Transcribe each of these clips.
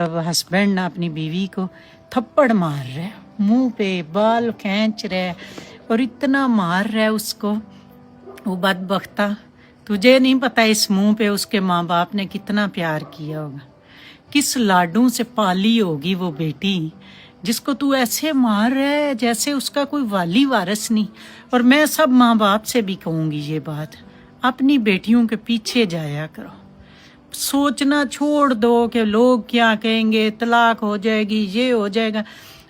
अब हस्बैंड अपनी बीवी को थप्पड़ मार रहा है, मुंह पे बाल खींच रहा है और इतना मार रहा है उसको। वो बदबख्ता, तुझे नहीं पता इस मुंह पे उसके माँ बाप ने कितना प्यार किया होगा, किस लाडू से पाली होगी वो बेटी, जिसको तू ऐसे मार रहा है जैसे उसका कोई वाली वारिस नहीं। और मैं सब माँ बाप से भी कहूँगी ये बात, अपनी बेटियों के पीछे जाया करो, सोचना छोड़ दो कि लोग क्या कहेंगे, तलाक हो जाएगी, ये हो जाएगा।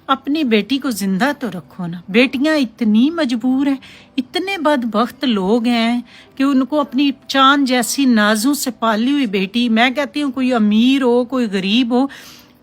अपनी बेटी को जिंदा तो रखो ना। बेटियां इतनी मजबूर हैं, इतने बदबख्त लोग हैं कि उनको अपनी चांद जैसी नाजों से पाली हुई बेटी, मैं कहती हूँ कोई अमीर हो कोई गरीब हो,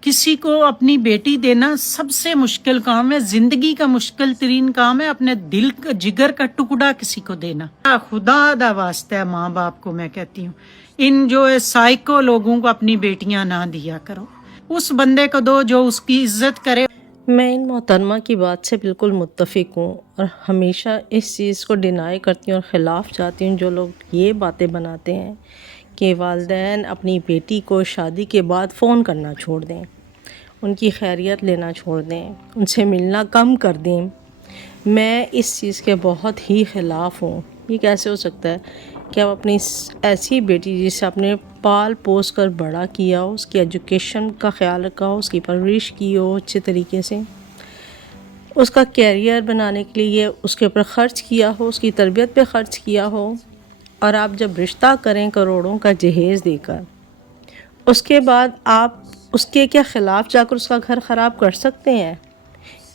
किसी को अपनी बेटी देना सबसे मुश्किल काम है, जिंदगी का मुश्किल तरीन काम है, अपने दिल का जिगर का टुकड़ा किसी को देना। खुदा दा वास्ता है माँ बाप को मैं कहती हूँ, इन जो साइको लोगों को अपनी बेटियां ना दिया करो, उस बंदे को दो जो उसकी इज्जत करे। मैं इन मोहतरमा की बात से बिल्कुल मुत्तफ़िक हूँ और हमेशा इस चीज़ को डिनाई करती हूँ और ख़िलाफ़ जाती हूँ जो लोग ये बातें बनाते हैं कि वालिदैन अपनी बेटी को शादी के बाद फ़ोन करना छोड़ दें, उनकी खैरियत लेना छोड़ दें, उनसे मिलना कम कर दें। मैं इस चीज़ के बहुत ही ख़िलाफ़ हूँ। ये कैसे हो सकता है कि आप अपनी ऐसी बेटी जिसे आपने पाल पोस कर बड़ा किया हो, उसकी एजुकेशन का ख्याल रखा हो, उसकी परवरिश की हो अच्छे तरीके से, उसका कैरियर बनाने के लिए उसके ऊपर ख़र्च किया हो, उसकी तरबियत पे ख़र्च किया हो, और आप जब रिश्ता करें करोड़ों का जहेज़ देकर, उसके बाद आप उसके क्या ख़िलाफ़ जाकर उसका घर ख़राब कर सकते हैं?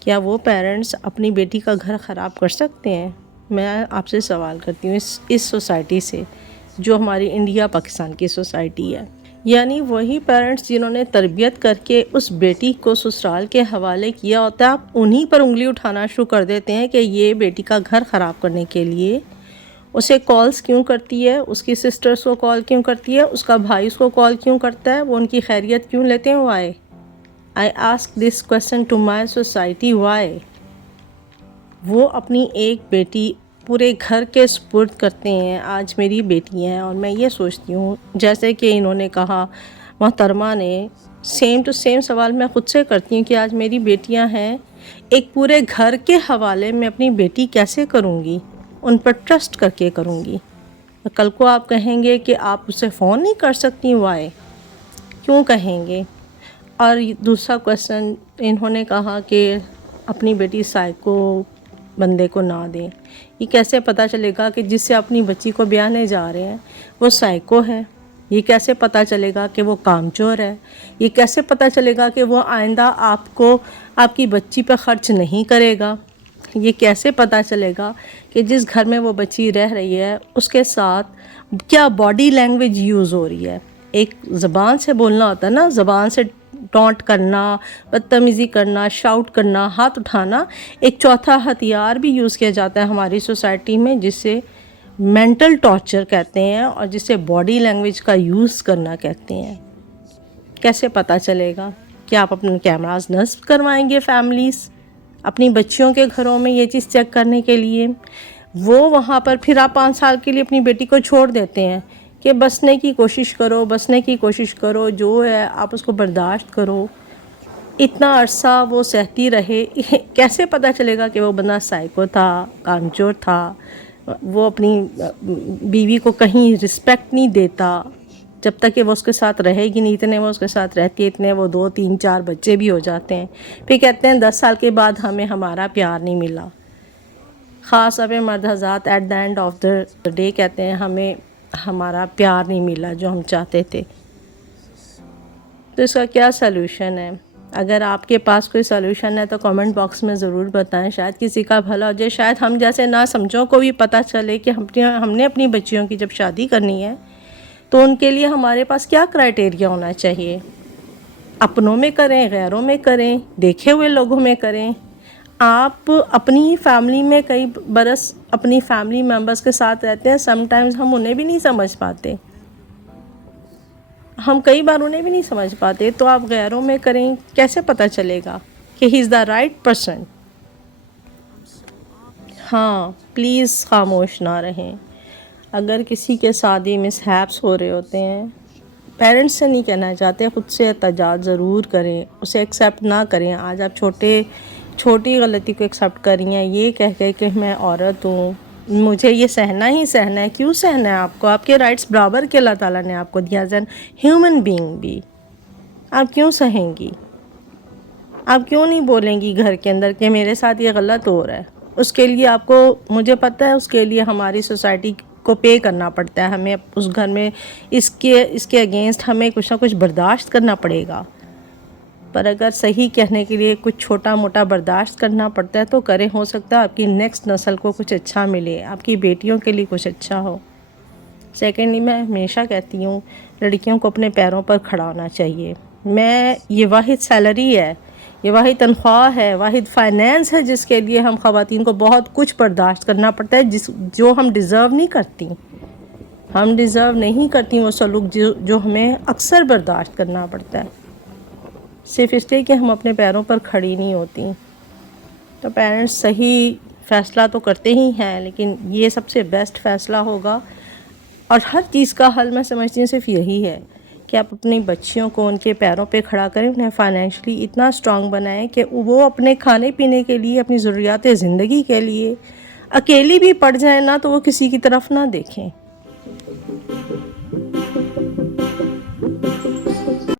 क्या वो पेरेंट्स अपनी बेटी का घर ख़राब कर सकते हैं? मैं आपसे सवाल करती हूँ इस सोसाइटी से, जो हमारी इंडिया पाकिस्तान की सोसाइटी है। यानी वही पेरेंट्स जिन्होंने तरबियत करके उस बेटी को ससुराल के हवाले किया होता है, आप उन्हीं पर उंगली उठाना शुरू कर देते हैं कि ये बेटी का घर ख़राब करने के लिए उसे कॉल्स क्यों करती है, उसकी सिस्टर्स को कॉल क्यों करती है, उसका भाई उसको कॉल क्यों करता है, वो उनकी खैरियत क्यों लेते हैं। Why I ask this question to my society, why वो अपनी एक बेटी पूरे घर के सुपुर्द करते हैं। आज मेरी बेटी हैं और मैं ये सोचती हूँ, जैसे कि इन्होंने कहा मोहतरमा ने, सेम टू सेम सवाल मैं ख़ुद से करती हूँ कि आज मेरी बेटियाँ हैं, एक पूरे घर के हवाले में अपनी बेटी कैसे करूँगी, उन पर ट्रस्ट करके करूँगी। कल को आप कहेंगे कि आप उसे फ़ोन नहीं कर सकती, वाई, क्यों कहेंगे। और दूसरा क्वेश्चन इन्होंने कहा कि अपनी बेटी साइको बंदे को ना दें। ये कैसे पता चलेगा कि जिससे अपनी बच्ची को ब्याहने जा रहे हैं वो साइको है? ये कैसे पता चलेगा कि वो कामचोर है? ये कैसे पता चलेगा कि वो आइंदा आपको आपकी बच्ची पर ख़र्च नहीं करेगा? ये कैसे पता चलेगा कि जिस घर में वो बच्ची रह रही है उसके साथ क्या बॉडी लैंग्वेज यूज़ हो रही है? एक ज़बान से बोलना होता है ना, ज़बान से टॉन्ट करना, बदतमीज़ी करना, शाउट करना, हाथ उठाना, एक चौथा हथियार भी यूज़ किया जाता है हमारी सोसाइटी में जिसे मेंटल टॉर्चर कहते हैं और जिसे बॉडी लैंग्वेज का यूज़ करना कहते हैं। कैसे पता चलेगा कि आप अपने कैमरास नस्ब करवाएंगे फैमिलीज़ अपनी बच्चियों के घरों में ये चीज़ चेक करने के लिए? वो वहाँ पर फिर आप 5 साल के लिए अपनी बेटी को छोड़ देते हैं कि बसने की कोशिश करो, बसने की कोशिश करो, जो है आप उसको बर्दाश्त करो। इतना अरसा वो सहती रहे, कैसे पता चलेगा कि वो बंदा साइको था, कामचोर था, वो अपनी बीवी को कहीं रिस्पेक्ट नहीं देता, जब तक कि वो उसके साथ रहेगी नहीं। इतने वो उसके साथ रहती है, इतने वो 2 3 4 बच्चे भी हो जाते हैं, फिर कहते हैं 10 साल के बाद हमें हमारा प्यार नहीं मिला। ख़ास तौर पे मर्द हज़रात at the end of the day कहते हैं हमें हमारा प्यार नहीं मिला जो हम चाहते थे। तो इसका क्या सलूशन है? अगर आपके पास कोई सलूशन है तो कमेंट बॉक्स में ज़रूर बताएं, शायद किसी का भला हो जाए, शायद हम जैसे ना समझों को भी पता चले कि हमने अपनी बच्चियों की जब शादी करनी है तो उनके लिए हमारे पास क्या क्राइटेरिया होना चाहिए। अपनों में करें, गैरों में करें, देखे हुए लोगों में करें। आप अपनी फैमिली में कई बरस अपनी फैमिली मेम्बर्स के साथ रहते हैं, समटाइम्स हम उन्हें भी नहीं समझ पाते, हम कई बार उन्हें भी नहीं समझ पाते, तो आप गैरों में करें, कैसे पता चलेगा कि he is the right person? हाँ, प्लीज़ खामोश ना रहें। अगर किसी के साथ ही मिसहैप्स हो रहे होते हैं پیرنٹس سے نہیں کہنا چاہتے، خود سے احتجاج ضرور کریں، اسے ایکسیپٹ نہ کریں۔ آج آپ چھوٹی غلطی کو ایکسیپٹ کر رہی ہیں یہ کہہ کے کہ میں عورت ہوں، مجھے یہ سہنا ہی سہنا ہے۔ کیوں سہنا ہے آپ کو؟ آپ کے رائٹس برابر کے اللہ تعالیٰ نے آپ کو دیا، ایز این ہیومن بینگ بھی۔ آپ کیوں سہیں گی؟ آپ کیوں نہیں بولیں گی گھر کے اندر کہ میرے ساتھ یہ غلط ہو رہا ہے؟ اس کے لیے آپ کو، مجھے پتہ ہے اس کے لیے ہماری سوسائٹی کو پے کرنا پڑتا ہے، ہمیں اس گھر میں اس کے اگینسٹ ہمیں کچھ نہ کچھ برداشت کرنا پڑے گا۔ پر اگر صحیح کہنے کے لیے کچھ چھوٹا موٹا برداشت کرنا پڑتا ہے تو کریں، ہو سکتا ہے آپ کی نیکسٹ نسل کو کچھ اچھا ملے، آپ کی بیٹیوں کے لیے کچھ اچھا ہو۔ سیکنڈلی، میں ہمیشہ کہتی ہوں لڑکیوں کو اپنے پیروں پر کھڑا ہونا چاہیے۔ یہ واحد سیلری ہے، یہ واحد تنخواہ ہے، واحد فائنینس ہے جس کے لیے ہم خواتین کو بہت کچھ برداشت کرنا پڑتا ہے، جو ہم ڈیزرو نہیں کرتی۔ ہم ڈیزرو نہیں کرتی وہ سلوک جو ہمیں اکثر برداشت کرنا پڑتا ہے، صرف اس لیے کہ ہم اپنے پیروں پر کھڑی نہیں ہوتی۔ تو پیرنٹس صحیح فیصلہ تو کرتے ہی ہیں، لیکن یہ سب سے بیسٹ فیصلہ ہوگا، اور ہر چیز کا حل میں سمجھتی ہوں صرف یہی ہے کہ آپ اپنی بچیوں کو ان کے پیروں پہ کھڑا کریں، انہیں فائنینشلی اتنا اسٹرانگ بنائیں کہ وہ اپنے کھانے پینے کے لیے، اپنی ضروریات زندگی کے لیے اکیلی بھی پڑ جائیں نا تو وہ کسی کی طرف نہ دیکھیں۔